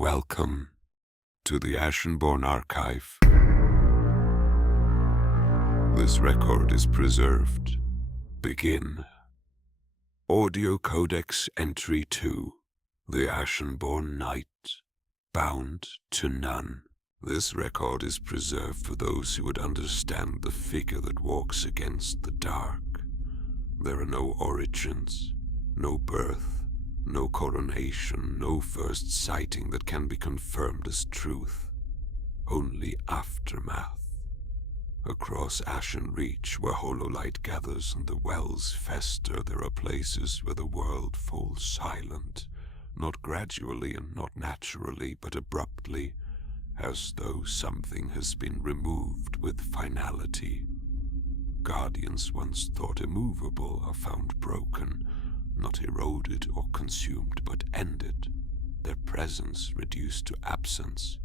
Welcome to the Ashenborne Archive. This record is preserved. Begin. Audio Codex Entry 2. The Ashenborne Knight. Bound to none. This record is preserved for those who would understand the figure that walks against the dark. There are no origins, no birth, no coronation, no first sighting that can be confirmed as truth. Only aftermath. Across Ashenreach, where Hollowlight gathers and the wells fester, there are places where the world falls silent, not gradually and not naturally, but abruptly, as though something has been removed with finality. Guardians once thought immovable are found broken, not eroded or consumed, but ended, their presence reduced to absence.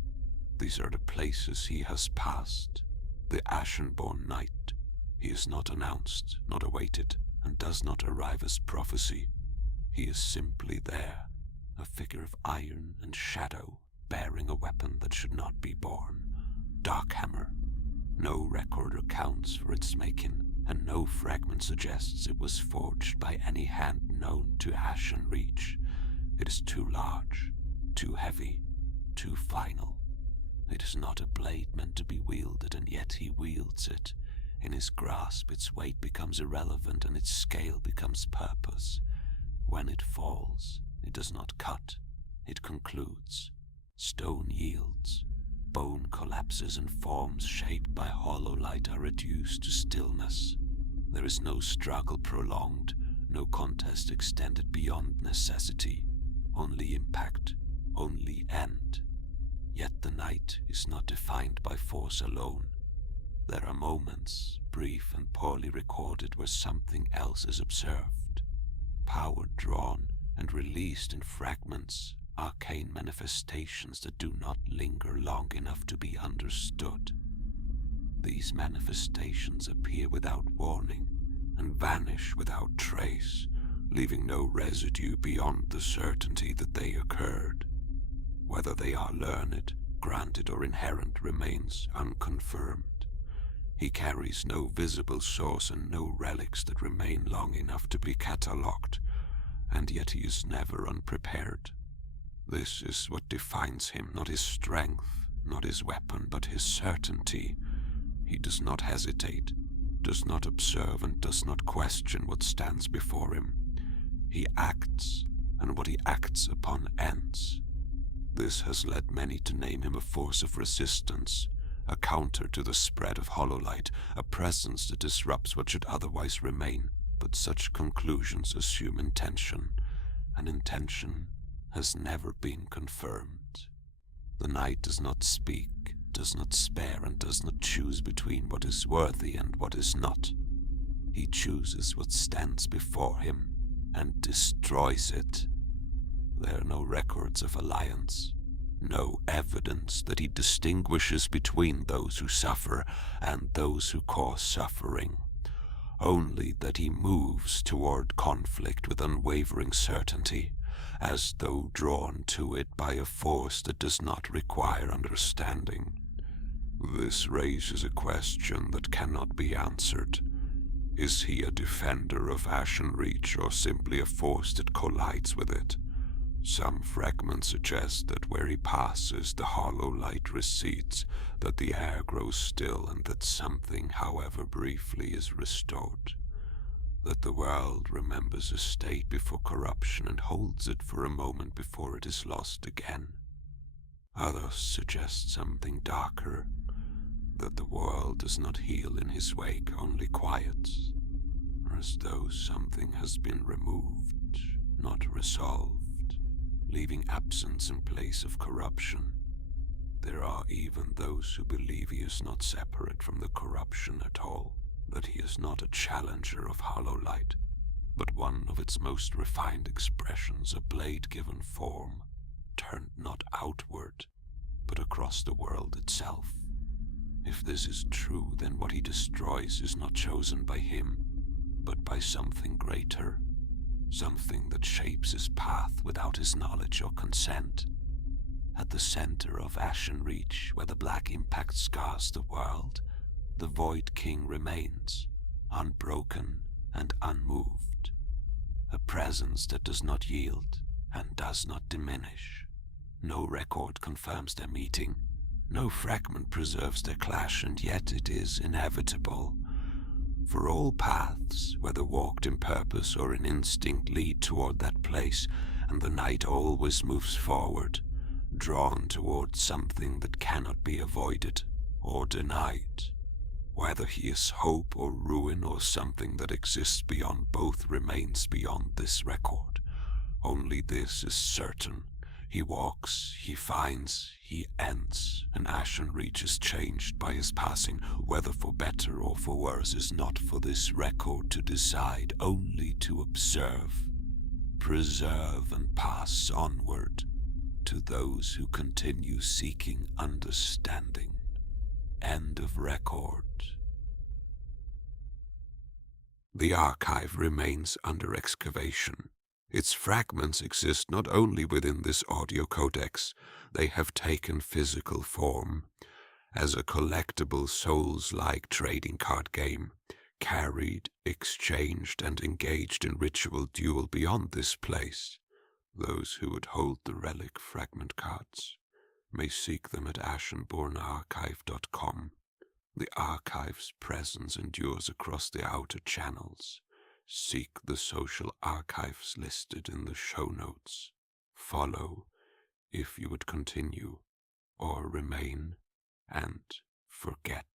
These are the places he has passed. The Ashenborne Knight. He is not announced, not awaited, and does not arrive as prophecy. He is simply there, a figure of iron and shadow, bearing a weapon that should not be borne. Darkhammer. No record accounts for its making, and no fragment suggests it was forged by any hand known to Ashenreach. It is too large, too heavy, too final. It is not a blade meant to be wielded, and yet he wields it. In his grasp, its weight becomes irrelevant, and its scale becomes purpose. When it falls, it does not cut, it concludes. Stone yields. Bone collapses, and forms shaped by Hollowlight are reduced to stillness. There is no struggle prolonged, no contest extended beyond necessity. Only impact, only end. Yet the night is not defined by force alone. There are moments, brief and poorly recorded, where something else is observed. Power drawn and released in fragments, arcane manifestations that do not linger long enough to be understood. These manifestations appear without warning and vanish without trace, leaving no residue beyond the certainty that they occurred. Whether they are learned, granted, or inherent remains unconfirmed. He carries no visible source and no relics that remain long enough to be catalogued, and yet he is never unprepared. This is what defines him, not his strength, not his weapon, but his certainty. He does not hesitate, does not observe, and does not question what stands before him. He acts, and what he acts upon ends. This has led many to name him a force of resistance, a counter to the spread of Hollowlight, a presence that disrupts what should otherwise remain. But such conclusions assume intention, and intention has never been confirmed. The Knight does not speak, does not spare, and does not choose between what is worthy and what is not. He chooses what stands before him and destroys it. There are no records of alliance, no evidence that he distinguishes between those who suffer and those who cause suffering. Only that he moves toward conflict with unwavering certainty, as though drawn to it by a force that does not require understanding. This raises a question that cannot be answered. Is he a defender of Ashenreach, or simply a force that collides with it? Some fragments suggest that where he passes, the Hollowlight recedes, that the air grows still, and that something, however briefly, is restored. That the world remembers a state before corruption and holds it for a moment before it is lost again. Others suggest something darker, that the world does not heal in his wake, only quiets, as though something has been removed, not resolved, leaving absence in place of corruption. There are even those who believe he is not separate from the corruption at all, that he is not a challenger of Hollowlight, but one of its most refined expressions, a blade given form, turned not outward, but across the world itself. If this is true, then what he destroys is not chosen by him, but by something greater, something that shapes his path without his knowledge or consent. at the center of Ashenreach, where the black impact scars the world, the Void King remains, unbroken and unmoved. A presence that does not yield and does not diminish. No record confirms their meeting, no fragment preserves their clash, and yet it is inevitable. For all paths, whether walked in purpose or in instinct, lead toward that place, and the knight always moves forward, drawn toward something that cannot be avoided or denied. Whether he is hope or ruin or something that exists beyond both remains beyond this record. Only this is certain. He walks, he finds, he ends, and Ashenreach is changed by his passing. Whether for better or for worse is not for this record to decide, only to observe, preserve, and pass onward to those who continue seeking understanding. End of record. The archive remains under excavation. Its fragments exist not only within this audio codex, they have taken physical form as a collectible Souls-like trading card game, carried, exchanged, and engaged in ritual duel beyond this place. Those who would hold the relic fragment cards may seek them at ashenbornearchive.com. The archive's presence endures across the outer channels. Seek the social archives listed in the show notes. Follow if you would continue, or remain and forget.